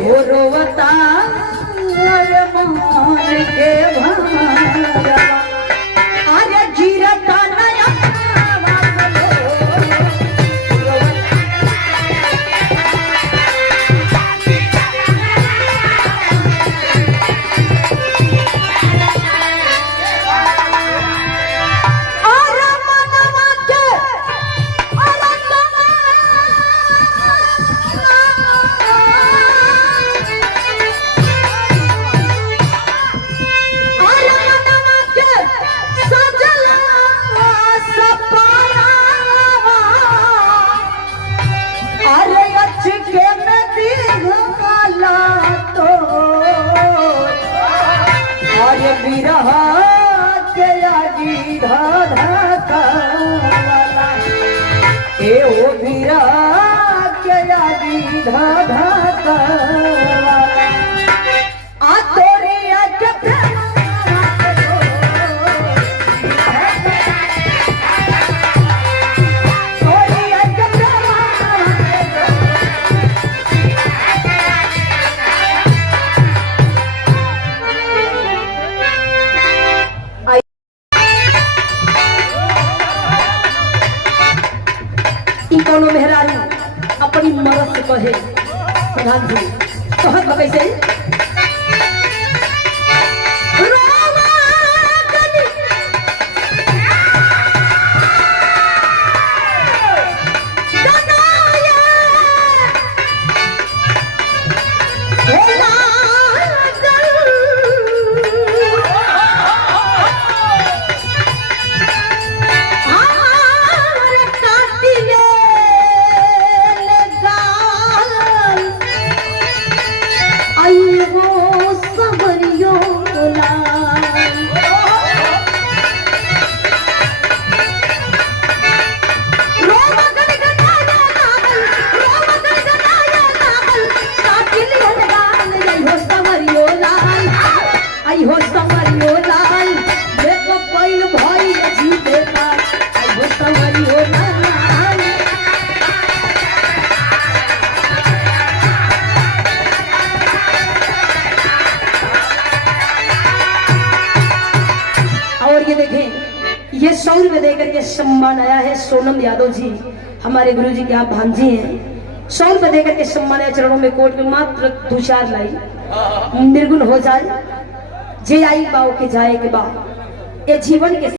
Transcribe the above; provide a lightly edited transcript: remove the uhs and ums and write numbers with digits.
हो रोवता मान के भारा अरे गिरता नया बिरहा के आगी धाधा ए ओ बिरहा के आगी धाधा आ तोरी के कौनो मेहरारू अपनी मरद से कहे प्रधान जी कहत कैसे ये देखें ये 100 रुपए देकर के सम्मान आया है सोनम यादव जी हमारे गुरु जी के आप भांजी हैं 100 रुपए देकर के सम्मान आया चरणों में कोट में मात्र 2-4 लाई निर्गुण हो जाए जे आई बाव के जाए के बाद ये जीवन के